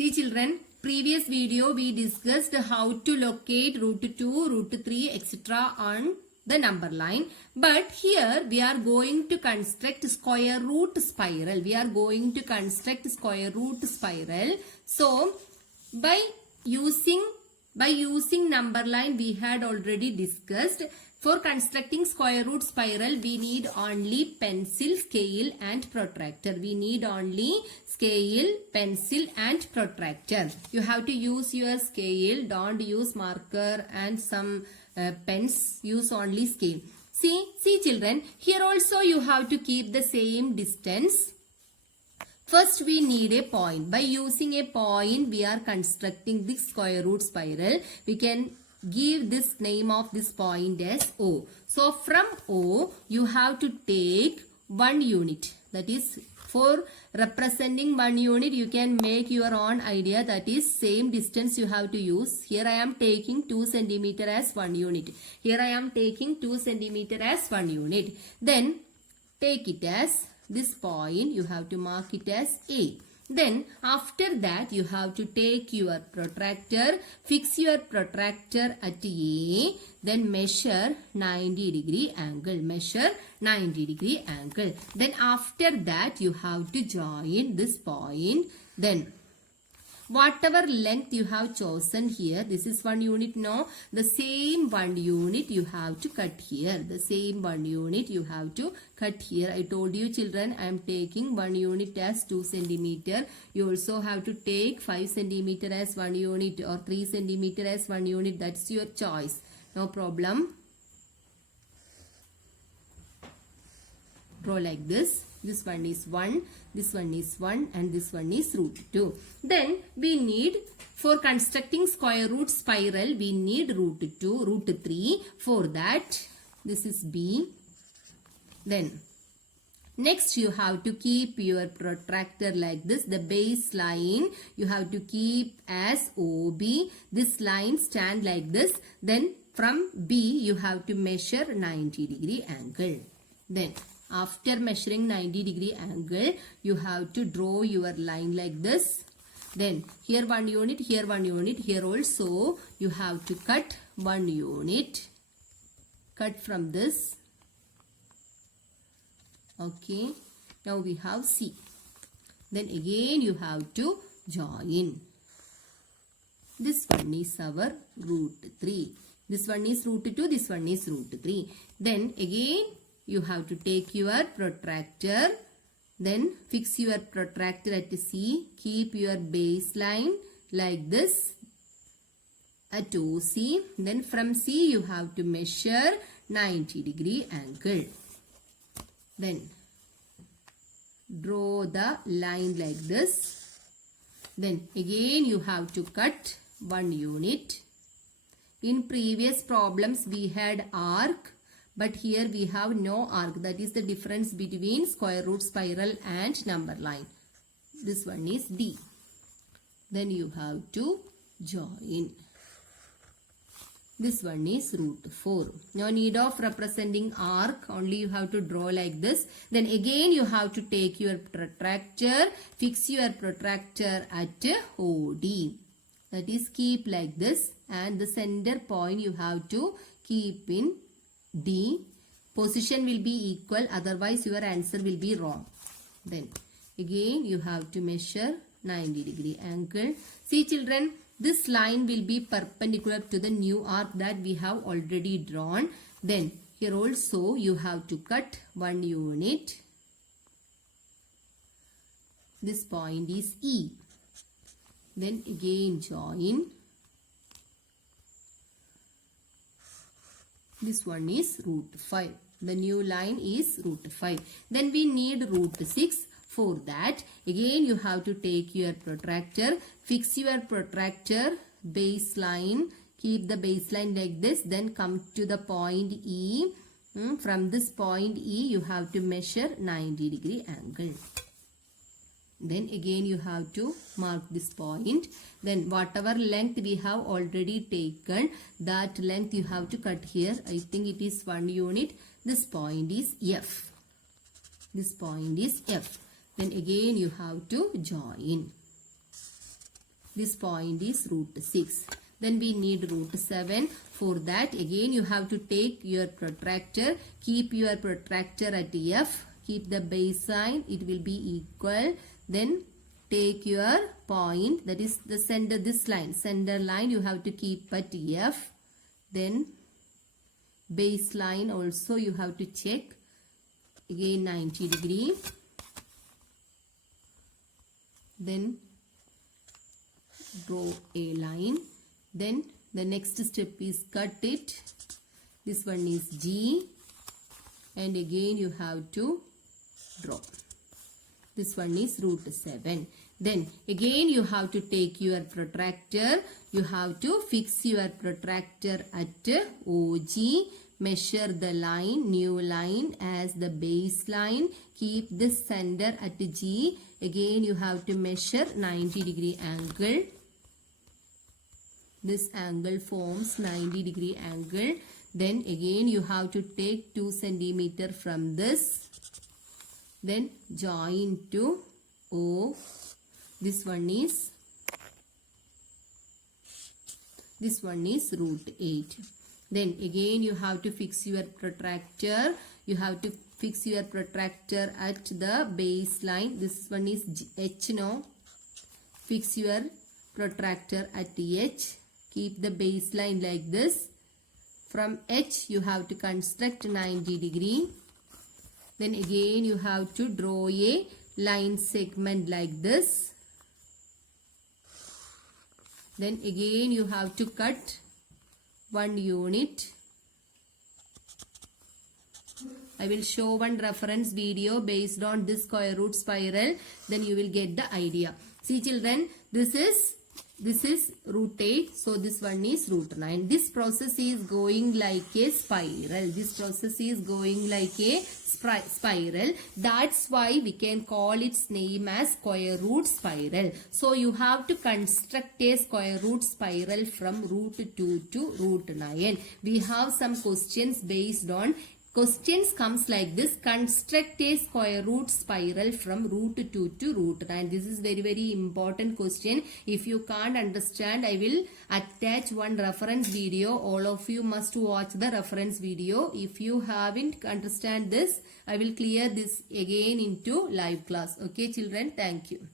See children, previous video we discussed how to locate root 2, root 3, etc. on the number line. But here we are going to construct square root spiral. We are going to construct square root spiral. So by using number line we had already discussed. For constructing square root spiral, we need only pencil, scale and protractor. We need only scale, pencil and protractor. You have to use your scale. Don't use marker and some pens. Use only scale. See children, here also you have to keep the same distance. First we need a point. By using a point, we are constructing this square root spiral. We can give this name of this point as O. So from O, you have to take 1 unit. That is, for representing 1 unit, you can make your own idea. That is, same distance you have to use. Here I am taking 2 cm as 1 unit. Here I am taking 2 cm as 1 unit. Then take it as this point. You have to mark it as A. Then after that you have to take your protractor, fix your protractor at A, then measure 90 degree angle, measure 90 degree angle. Then after that you have to join this point. Then whatever length you have chosen here, this is 1 unit, no, the same 1 unit you have to cut here. The same 1 unit you have to cut here. I told you children, I am taking 1 unit as 2 cm. You also have to take 5 cm as 1 unit or 3 cm as 1 unit. That's your choice. No problem. Draw like this. This one is 1, this one is 1 and this one is root 2. Then we need, for constructing square root spiral, we need root 2, root 3. For that, this is B. Then next you have to keep your protractor like this. The base line you have to keep as OB. This line stand like this. Then from B you have to measure 90 degree angle. Then after measuring 90 degree angle, you have to draw your line like this. Then here 1 unit, here 1 unit, here also you have to cut 1 unit. Cut from this. Okay. Now we have C. Then again you have to join. This one is our root 3. This one is root 2, this one is root 3. Then again you have to take your protractor, then fix your protractor at C, keep your baseline like this at OC, then from C you have to measure 90 degree angle. Then draw the line like this. Then again you have to cut 1 unit. In previous problems we had arc. But here we have no arc. That is the difference between square root spiral and number line. This one is D. Then you have to join. This one is root 4. No need of representing arc. Only you have to draw like this. Then again you have to take your protractor. Fix your protractor at OD. That is, keep like this. And the center point you have to keep in D. Position will be equal, otherwise your answer will be wrong. Then again you have to measure 90 degree angle. See children, this line will be perpendicular to the new arc that we have already drawn. Then here also you have to cut 1 unit. This point is E. Then again join. This one is root 5. The new line is root 5. Then we need root 6. For that, again you have to take your protractor, fix your protractor, baseline, keep the baseline like this, then come to the point E. From this point E, you have to measure 90 degree angle. Then again you have to mark this point. Then whatever length we have already taken, that length you have to cut here. I think it is 1 unit. This point is F. This point is F. Then again you have to join. This point is root 6. Then we need root 7. For that, again you have to take your protractor. Keep your protractor at F. Keep the base sign. It will be equal. Then take your point, that is the center, this line. Center line you have to keep at F. Then baseline also you have to check. Again 90 degree. Then draw a line. Then the next step is cut it. This one is G. And again you have to draw. This one is root 7. Then again you have to take your protractor. You have to fix your protractor at OG. Measure the line, new line as the baseline. Keep this center at G. Again you have to measure 90 degree angle. This angle forms 90 degree angle. Then again you have to take 2 centimeter from this. Then join to O. This one is root 8. Then again you have to fix your protractor. You have to fix your protractor at the baseline. This one is H now. Fix your protractor at H. Keep the baseline like this. From H you have to construct 90 degree. Then again you have to draw a line segment like this. Then again you have to cut 1 unit. I will show one reference video based on this square root spiral. Then you will get the idea. See children, this is root 8. So this one is root 9. This process is going like a spiral. This process is going like a spiral. That's why we can call its name as square root spiral. So you have to construct a square root spiral from root 2 to root 9. We have some questions based on. Questions comes like this. Construct a square root spiral from root 2 to root 9. This is very important question. If you can't understand, I will attach one reference video. All of you must watch the reference video. If you haven't understand this, I will clear this again into live class. Okay children, thank you.